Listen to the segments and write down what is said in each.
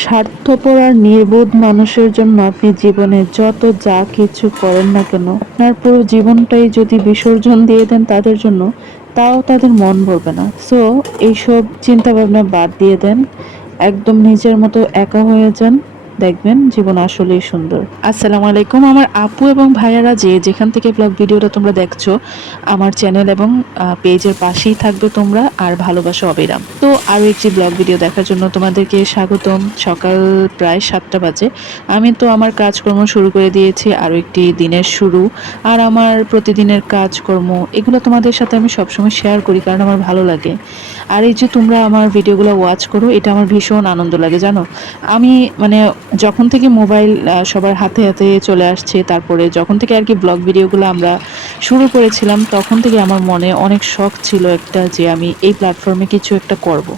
স্বার্থপর আর নির্বোধ মানুষের জন্য আপনি জীবনে যত যা কিছু করেন না কেন, আপনার পুরো জীবনটাই যদি বিসর্জন দিয়ে দেন তাদের জন্য, তাও তাদের মন ভরবে না। সো এইসব চিন্তা ভাবনা বাদ দিয়ে দেন, একদম নিজের মতো একা হয়ে যান, দেখবেন জীবন আসলেই সুন্দর। আসসালামু আলাইকুম আমার আপু এবং ভাইয়ারা, যে যেখান থেকে ব্লগ ভিডিওটা তোমরা দেখছো, আমার চ্যানেল এবং পেজের পাশেই থাকবে তোমরা, আর ভালোবাসা অবিরাম। তো আরও একটি ব্লগ ভিডিও দেখার জন্য তোমাদেরকে স্বাগতম। সকাল প্রায় 7টা বাজে। আমি তো আমার কাজকর্ম শুরু করে দিয়েছি, আরও একটি দিনের শুরু। আর আমার প্রতিদিনের কাজকর্ম এগুলো তোমাদের সাথে আমি সবসময় শেয়ার করি, কারণ আমার ভালো লাগে। আর এই যে তোমরা আমার ভিডিওগুলো ওয়াচ করো, এটা আমার ভীষণ আনন্দ লাগে জানো। আমি মানে যখন থেকে মোবাইল সবার হাতে হাতে চলে আসছে, তারপরে যখন থেকে আর কি ব্লগ ভিডিওগুলো আমরা শুরু করেছিলাম, তখন থেকে আমার মনে অনেক শখ ছিল একটা, যে আমি এই প্ল্যাটফর্মে কিছু একটা করব।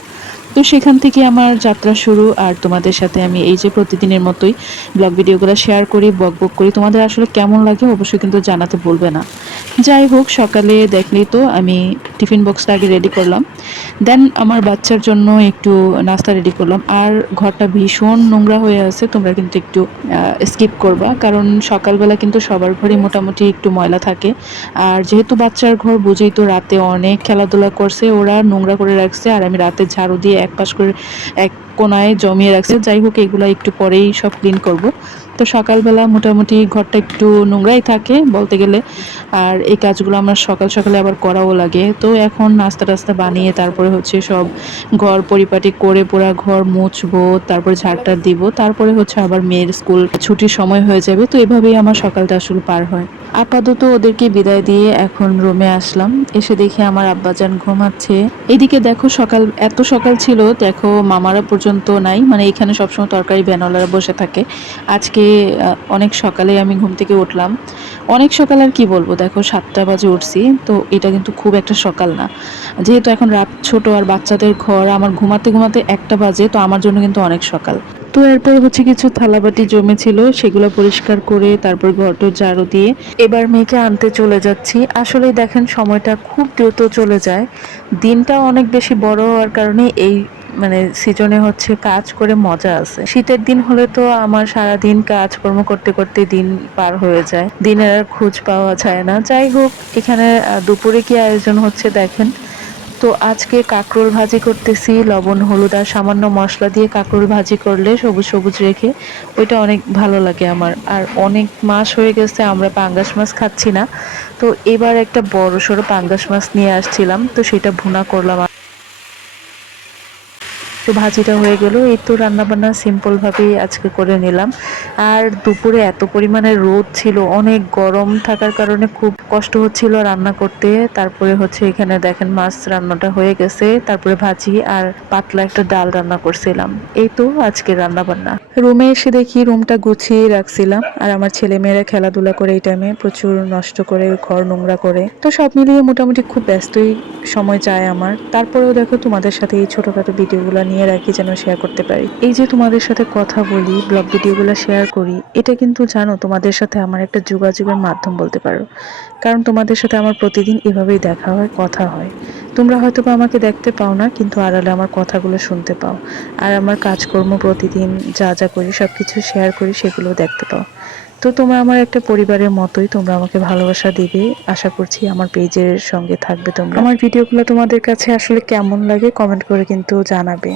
তো সেখান থেকে আমার যাত্রা শুরু। আর তোমাদের সাথে আমি এই যে প্রতিদিনের মতোই ব্লগ ভিডিওগুলো শেয়ার করি, বক করি। তোমাদের আসলে কেমন লাগে অবশ্যই কিন্তু জানাতে বলবে না। যাই হোক, সকালে দেখলেই তো আমি টিফিন বক্সটা আগে রেডি করলাম, দেন আমার বাচ্চার জন্য একটু নাস্তা রেডি করলাম। আর ঘরটা ভীষণ নোংরা হয়ে আছে, তোমরা কিন্তু একটু স্কিপ করবা, কারণ সকালবেলা কিন্তু সবার ঘরে মোটামুটি একটু ময়লা থাকে। আর যেহেতু বাচ্চার ঘর, বুঝেই তো, রাতে অনেক খেলাধুলা করছে, ওরা নোংরা করে রাখছে, আর আমি রাতে ঝাড়ু দিয়ে এক পাশ করে এক কোনায় জমিয়ে রাখছে। যাই হোক, এগুলো একটু পরেই সব ক্লিন করব। তো সকালবেলা মোটামুটি ঘরটা একটু নোংরাই থাকে বলতে গেলে, আর এই কাজগুলো আমার সকাল সকালে আবার করাও লাগে। তো এখন নাস্তা টাস্তা বানিয়ে তারপরে হচ্ছে সব ঘর পরিপাটি করে পুরা ঘর মুছবো, তারপরে ঝাড়টা দিব, তারপরে হচ্ছে আবার মেয়ের স্কুল ছুটির সময় হয়ে যাবে। তো এভাবেই আমার সকালটা আসলে পার হয়। আপাতত ওদেরকে বিদায় দিয়ে এখন রুমে আসলাম, এসে দেখি আমার আব্বাজান ঘুমাচ্ছে। এদিকে দেখো, এত সকাল ছিল, দেখো মামারা পর্যন্ত নাই, মানে এখানে সবসময় তরকারি ব্যানলারা বসে থাকে। আজকে অনেক সকালে আমি ঘুম থেকে উঠলাম। অনেক সকাল আর কি বলবো, দেখো 7টা বাজে উঠছি, তো এটা কিন্তু খুব একটা সকাল না। যেহেতু এখন রাত ছোট আর বাচ্চাদের ঘর, আমার ঘুমাতে ঘুমাতে 1টা বাজে, তো আমার জন্য কিন্তু অনেক সকাল। তো এরপর হচ্ছে কিছু থালাবাটি জমেছিল, সেগুলো পরিষ্কার করে তারপর ঘরটা ঝাড়ু দিয়ে এবার মেয়েকে আনতে চলে যাচ্ছি। আসলে দেখেন, সময়টা খুব দ্রুত চলে যায়। দিনটা অনেক বেশি বড় হওয়ার কারণে এই মানে সিজনে হচ্ছে কাজ করে মজা আছে। শীতের দিন হলে তো আমার সারা দিন কাজকর্ম করতে করতে দিন পার হয়ে যায়, দিনের আর খোঁজ পাওয়া যায় না। যাই হোক, এখানে দুপুরে কি আয়োজন হচ্ছে দেখেন। তো আজকে কাঁকরোল ভাজি করতেছি, লবণ হলুদ আর সামান্য মশলা দিয়ে কাঁকরোল ভাজি করলে সবুজ সবুজ রেখে, ওইটা অনেক ভালো লাগে আমার। আর অনেক মাস হয়ে গেছে আমরা পাঙ্গাস মাছ খাচ্ছি না, তো এবার একটা বড় সড়ো পাঙ্গাস মাছ নিয়ে আসছিলাম, তো সেটা ভুনা করলাম। তো ভাজিটা হয়ে গেল, এই তো রান্নাবান্না সিম্পল ভাবেই আজকে করে নিলাম। আর দুপুরে এত পরিমাণে রোদ ছিল, অনেক গরম থাকার কারণে খুব কষ্ট হচ্ছিল রান্না করতে। তারপরে হচ্ছে এখানে দেখেন মাছ রান্নাটা হয়ে গেছে, তারপরে ভাজি আর পাতলা একটা ডাল রান্না করছিলাম। এই তো আজকে রান্না বান্না। রুমে এসে দেখি রুমটা গুছিয়ে রাখছিলাম, আর আমার ছেলে মেয়েরা খেলাধুলা করে এই টাইমে প্রচুর নষ্ট করে, ঘর নোংরা করে। তো সব মিলিয়ে মোটামুটি খুব ব্যস্তই সময় যায় আমার। তারপরেও দেখো, তোমাদের সাথে এই ছোটখাটো ভিডিওগুলো নিয়ে রাখি যেন শেয়ার করতে পারি। এই যে তোমাদের সাথে কথা বলি, ব্লগ ভিডিওগুলো শেয়ার করি, এটা কিন্তু জানো তোমাদের সাথে আমার একটা যোগাযোগের মাধ্যম বলতে পারো। কারণ তোমাদের সাথে আমার প্রতিদিন এভাবেই দেখা হয়, কথা হয়। তোমরা হয়তো বা আমাকে দেখতে পাও না, কিন্তু আড়ালে আমার কথাগুলো শুনতে পাও। আর আমার কাজকর্ম প্রতিদিন যা যা করি, সবকিছু শেয়ার করি, সেগুলো দেখতে পাও। তো তোমরা আমার একটা পরিবারের মতোই, তোমরা আমাকে ভালোবাসা দিবে। আশা করছি আমার পেজের সঙ্গে থাকবে তোমরা। আমার ভিডিওগুলো তোমাদের কাছে আসলে কেমন লাগে কমেন্ট করে কিন্তু জানাবে।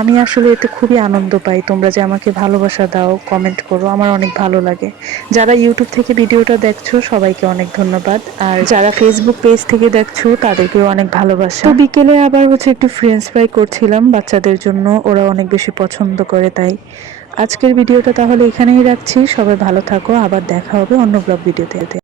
আমি আসলে এতে খুবই আনন্দ পাই, তোমরা যে আমাকে ভালোবাসা দাও, কমেন্ট করো, আমার অনেক ভালো লাগে। যারা ইউটিউব থেকে ভিডিওটা দেখছো সবাইকে অনেক ধন্যবাদ, আর যারা ফেসবুক পেজ থেকে দেখছো তাদেরকেও অনেক ভালোবাসা। তো বিকেলে আবার হচ্ছে একটু ফ্রেঞ্চ ফ্রাই করছিলাম বাচ্চাদের জন্য, ওরা অনেক বেশি পছন্দ করে। তাই আজকের ভিডিওটা তাহলে এখানেই রাখছি। সবাই ভালো থাকো, আবার দেখা হবে অন্য ব্লগ ভিডিওতে।